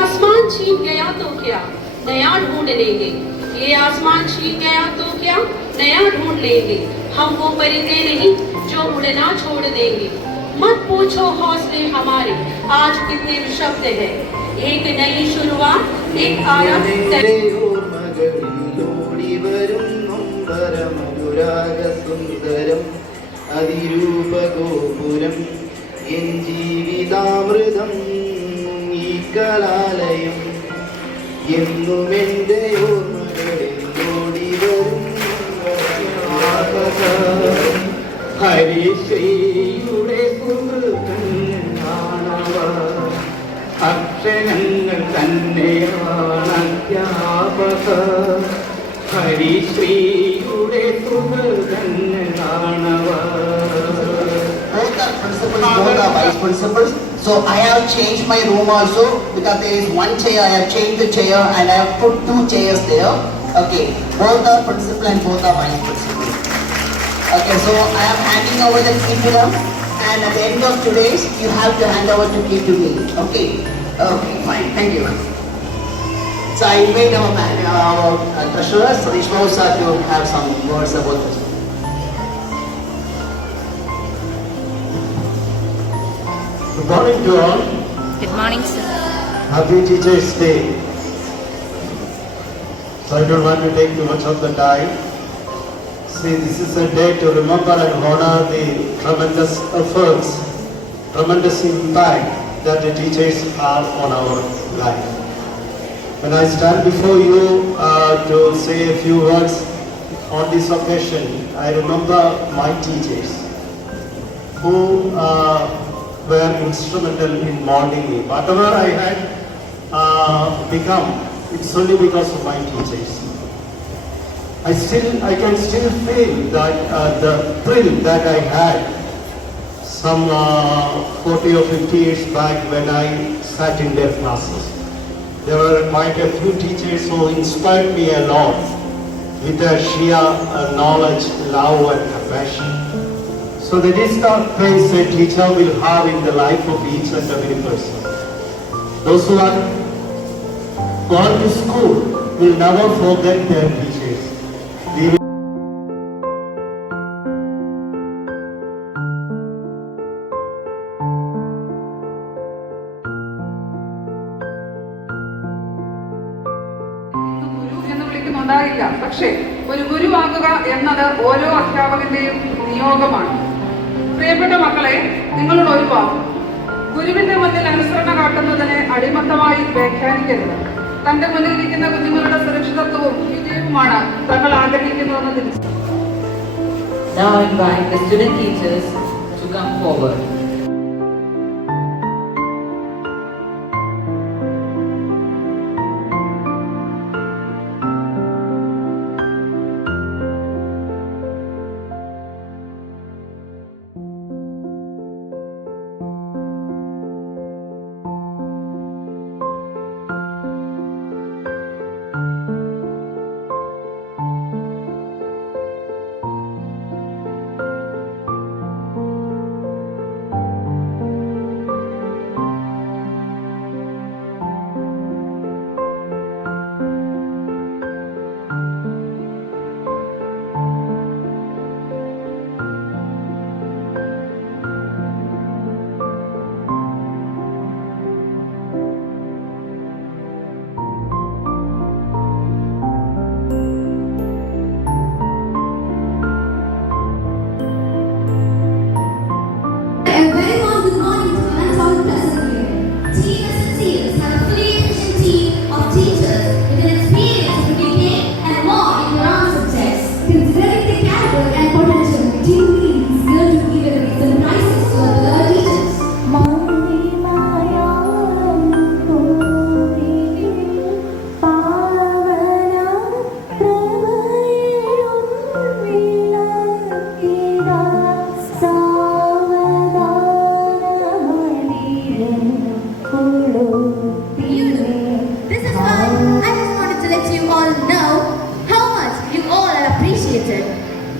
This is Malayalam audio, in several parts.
आसमान छीन गया तो क्या नया ढूंढ लेंगे, ये आसमान छीन गया तो क्या नया ढूंढ लेंगे, हम वो परिंदे नहीं जो उड़ना छोड़ देंगे। मत पूछो हौसले हमारे आज कितने शब्द है, एक नई शुरुआत एक आरंभ। അതിരൂപഗോപുരം എൻ ജീവിതാമൃതം ഈ കലാലയം എന്നുമെൻ്റെ ഓർമ്മകളിലോടി വരും ഹരിശ്രീയുടെ അക്ഷരങ്ങൾ തന്നെയാണ് അധ്യാപക ഹരിശ്രീയുടെ both are vice principals. So I have changed my room also because there is one chair. I have changed the chair and I have put 2 chairs there. Okay, both are principal and both are vice principal. Okay, so I am handing over the key to them, and at the end of today's, you have to hand over the key to me. Okay, okay, fine. Thank you. So I invite our treasurer Sadish Babu sir to have some words about this. Good morning to all. Good morning, sir. Happy Teachers' Day. So I don't want to take too much of the time. See, this is a day to remember and honor the tremendous efforts, tremendous impact that the teachers have on our life. When I stand before you to say a few words on this occasion, I remember my teachers who were instrumental in molding me. Whatever I had become, it's only because of my teachers. I can still feel that the thrill that I had some 40 or 50 years back when I sat in their classes. There were quite a few teachers who inspired me a lot with their sheer knowledge, love and compassion. So that is the place a teacher will have in the life of each and every person. Those who are gone to school will never forget their teachers. We will ഉണ്ടായില്ല. പക്ഷേ ഒരു ഗുരുവാകുക എന്നത് ഓരോ അധ്യാപകന്റെയും നിയോഗമാണ്. പ്രിയപ്പെട്ട മക്കളെ, നിങ്ങളോട് ഒരു വാക്ക്, ഗുരുവിന്റെ മുന്നിൽ അനുസരണ കാട്ടുന്നതിനെ അടിമത്തമായി വ്യാഖ്യാനിക്കരുത്. തന്റെ മുന്നിലിരിക്കുന്ന കുഞ്ഞുങ്ങളുടെ സുരക്ഷിതത്വവും വിജയവുമാണ് തങ്ങൾ ആഗ്രഹിക്കുന്നതെന്ന് തിരിച്ചു. Now I invite the student teachers to come forward.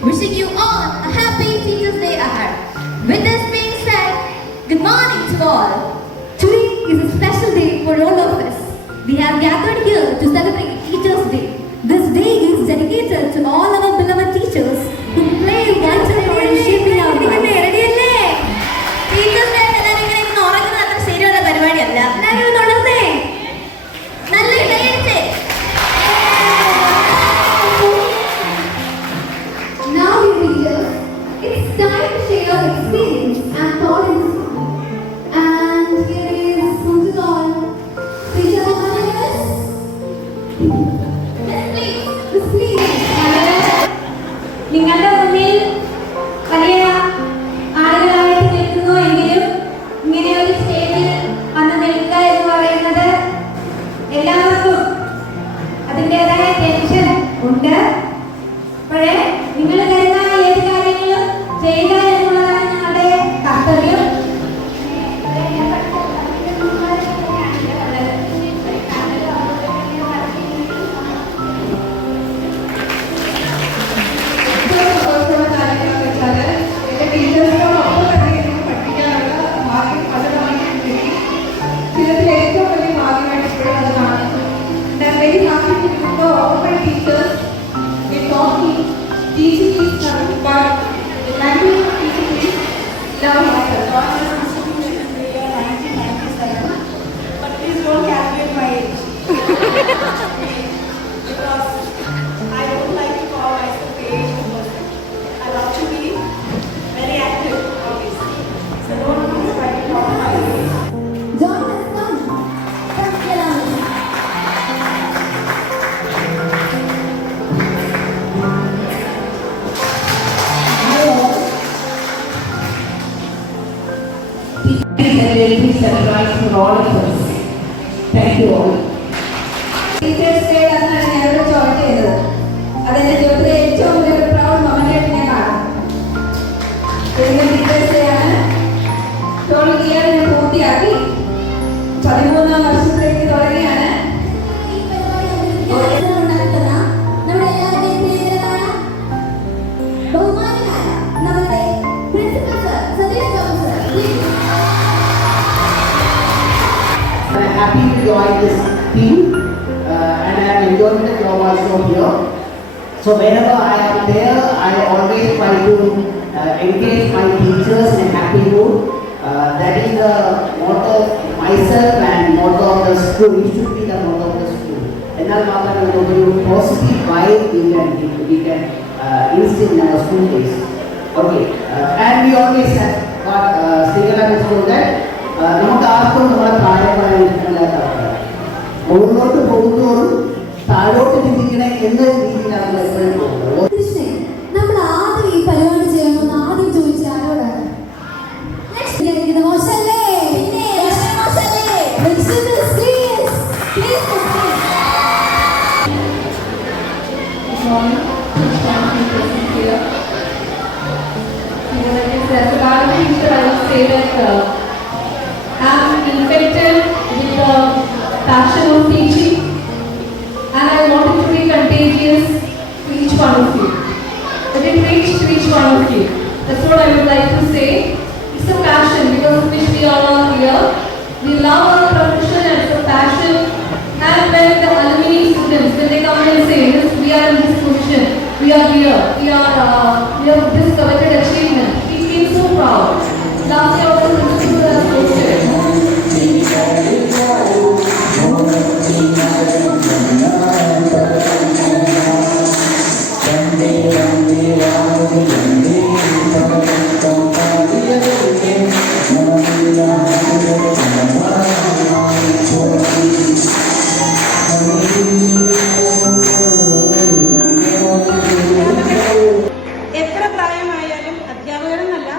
Wishing you all a happy Teachers' Day ahead. With this being said, good morning to all. Today is a special day for all of us. We have gathered here to celebrate Teachers' Day. This day is dedicated to all our beloved teachers who play a vital role in shaping our lives. Teachers' Day എല്ലാവരും ഇങ്ങനെ ഇരുന്ന് ഉറങ്ങുന്നത് അത്ര ശരിയുള്ള പരിപാടിയല്ല. എല്ലാവരും ഒന്ന് ഉണർന്നേ. നല്ലൊരു കൈയടിച്ചേ. Now we readers, it's time to share your experience and thought in this book. And here is Sunjal. Teacher Manas. Yes, please. നിങ്ങളുടെ മുന്നിൽ വലിയ ആളുകളായിട്ട് നിൽക്കുന്നു എങ്കിലും ഇങ്ങനെ ഒരു സ്റ്റേജിൽ വന്ന് നിൽക്കുക എന്ന് പറയുന്നത് എല്ലാവർക്കും അതിൻ്റെതായ ടെൻഷൻ ഉണ്ട്. പക്ഷേ നിങ്ങൾ തരുന്ന ഏത് കാര്യങ്ങളും ചെയ്യുക എന്നുള്ളതാണ് ഞങ്ങളുടെ കർത്തവ്യം. John has come. Come, Kelani. Ladies and right for all of us. Thank you all. Teachers day എന്നാണ് ഞാനിവിടെ ജോയിൻ ചെയ്തത്. അതെന്റെ ജീവിതത്തിലെ ഏറ്റവും വലിയൊരു പ്രൗഡ് മൊമെന്റ് ആയിട്ട് ഞാൻ കാണും. ടീച്ചേഴ്സ് ഡേ ആണ്. 12 ഇയർ ഞാൻ പൂർത്തിയാക്കി. 13ാം വർഷത്തിലേക്ക് തുടങ്ങിയാണ്. ഈ പരിപാടി നടത്തുന്ന നമ്മുടെ എല്ലാവരുടെയും പ്രിയങ്കരനായ ബഹുമാനനായ നമ്മുടെ principal sir Satheesh Babu sir. I'm happy to join this team and I am enjoying the job also here. So whenever I am there, I always try to engage my teachers in a happy mood. That is the motto of myself and motto of the school. It should be the motto of the school. എന്നാൽ മാത്രമേ ഒരു positive vibe we can instill in our school days. Okay, and we always have got Srikala told that നമുക്ക് ആർക്കും നമ്മളെ പ്രായം പറയാൻ ഇഷ്ടമില്ലാത്ത ആൾക്കാർ മുകളിലോട്ട് പോകുന്നതോറും താഴോട്ട് ചിന്തിക്കണേ എന്ന രീതിയിലാണ് നമ്മൾ എപ്പോഴും പോകുന്നത്. കൃഷ്ണൻ, നമ്മൾ ആദ്യം ഈ പരിപാടി ചെയ്യണമെന്ന് ആദ്യം ചോദിച്ച ആരോടാണ്? ഇത് മോശമല്ലേ? പിന്നെ മോശമല്ലേ? This is serious. Please proceed. As a garden teacher, I would say that I'm infected with the passion of teaching, and I want it to be contagious to each one of you. Let it reach to each one of you. That's what I would like to say. It's a passion because of which we all are here. We love our profession and it's a passion. And when the alumni students, when they come and say, yes, we are in this position, we are here, we have this coveted achievement, it feels so proud. Last year also the principal has posted. എത്ര പ്രായമായാലും അധ്യാപകരെന്നല്ല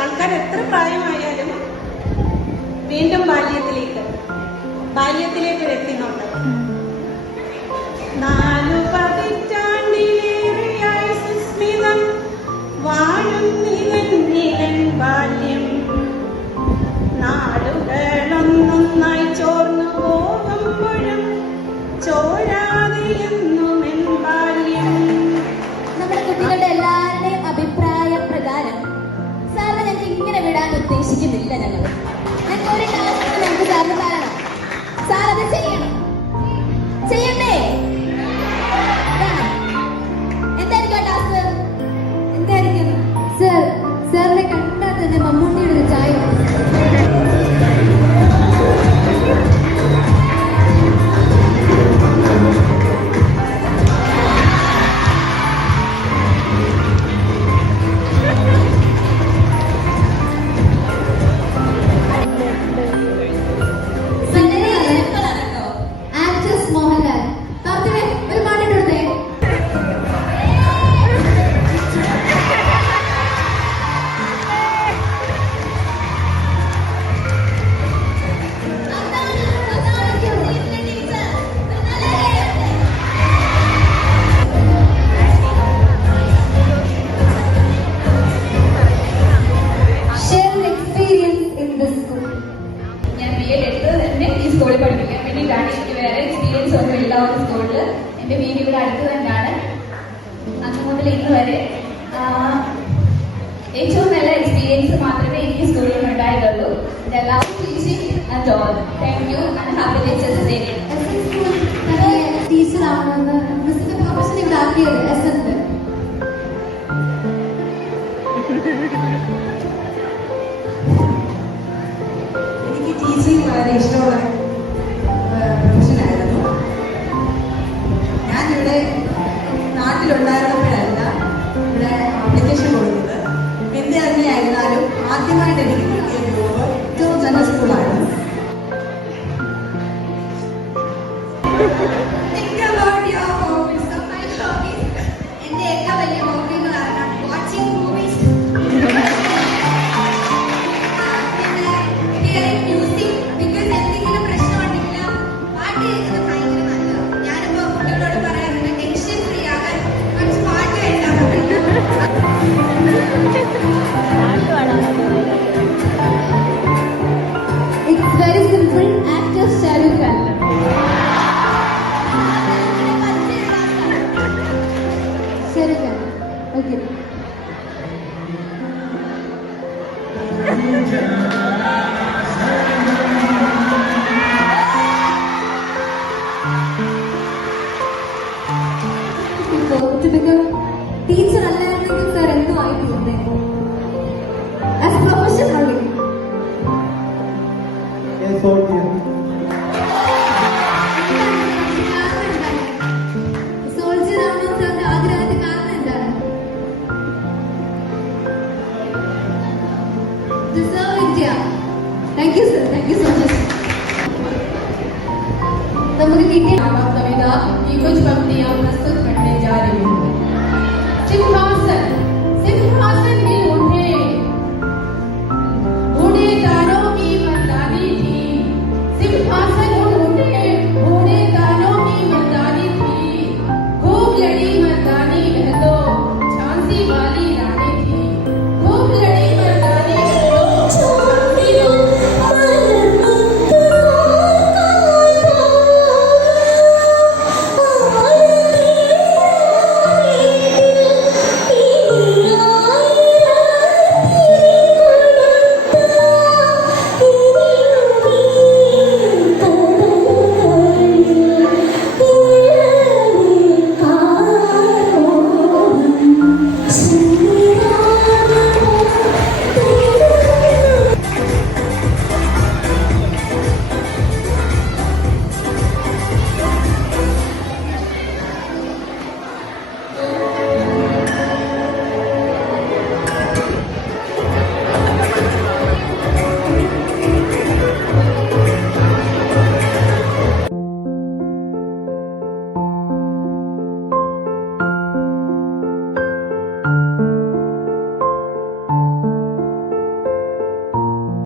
ആൾക്കാർ എത്ര പ്രായമായാലും വീണ്ടും ബാല്യത്തിലേക്ക് എത്തുന്നുണ്ട്. 4 പതിറ്റാണ്ടിലേറെയായി സുസ്മിതം വാഴുന്നിവൻ ബാല്യം. നാടുകളൊന്നൊന്നായി ചോർന്നു പോകുമ്പോഴും ചോരാതെ എന്നുമെൻ ബാല്യം. നമ്മുടെ കുട്ടികളുടെ എല്ലാവരുടെയും അഭിപ്രായ പ്രകാരം സാറിനെ ഞങ്ങൾക്ക് ഇങ്ങനെ വിടാൻ ഉദ്ദേശിക്കുന്നില്ല. ഞങ്ങൾ ഒരു ടാസ്ക് നമുക്ക് സാറിന് തരണം. ലോക സ്കൂളിൽ. എൻ്റെ വീട് ഇവിടെ അടുത്ത് തന്നെയാണ്. അന്ന് മുതൽ ഇന്ന് വരെ ഏറ്റവും നല്ല എക്സ്പീരിയൻസ് മാത്രമേ എനിക്ക് സ്കൂളിൽ ഉണ്ടായിട്ടുള്ളൂ. Love teaching and all. Thank you and happy teachers' day. Teacher ആവണമെന്ന് മിസ്സിന്റെ പ്രൊഫഷൻ ഇവിടെ ആക്കിയത് എസ്. എനിക്ക് ടീച്ചിങ് വളരെ ഇഷ്ടമുള്ള പ്രൊഫഷനായിരുന്നു. ഞാനിവിടെ നാട്ടിലുണ്ടായിരുന്നപ്പോഴല്ല ഇവിടെ ആപ്ലിക്കേഷൻ കൊടുത്തത്. എന്ത് തന്നെയായിരുന്നാലും ആദ്യമായിട്ട് എനിക്ക് കിട്ടിയ ജോബ് ജനറൽ സ്കൂളായിരുന്നു. Think about your hobbies. So my hobbies, എൻ്റെ ഏറ്റവും വലിയ ഹോബികളാണ് വാച്ചിങ് മൂവീസ്, പിന്നെ ഹിയറിംഗ് മ്യൂസിക്. ബിക്കോസ് എന്തെങ്കിലും പ്രശ്നമുണ്ടെങ്കിൽ പാട്ട് കേൾക്കുന്നത് ഭയങ്കര നല്ലതാണ്. ഞാനിപ്പോൾ കുട്ടികളോട് പറയാറുണ്ട് ടെൻഷൻ ഫ്രീ ആകാൻ കുറച്ച് പാട്ട് കേട്ടാൽ മതി. It's very simple. Actor Shahrukh Khan. Shahrukh Khan. Okay. To become teacher അല്ലായിരുന്നെങ്കിൽ സാർ എന്തോ ആയിട്ടില്ലേ? As profession only. Yes, oh dear. Soldier ആവണം സാറിന്റെ ആഗ്രഹത്തിന് കാരണം എന്താണ്? To serve India. Thank you sir. Thank you so much. നമുക്ക് കിട്ടിയ कविता की कुछ पंक्तियां प्रस्तुत करने जा रही हूँ.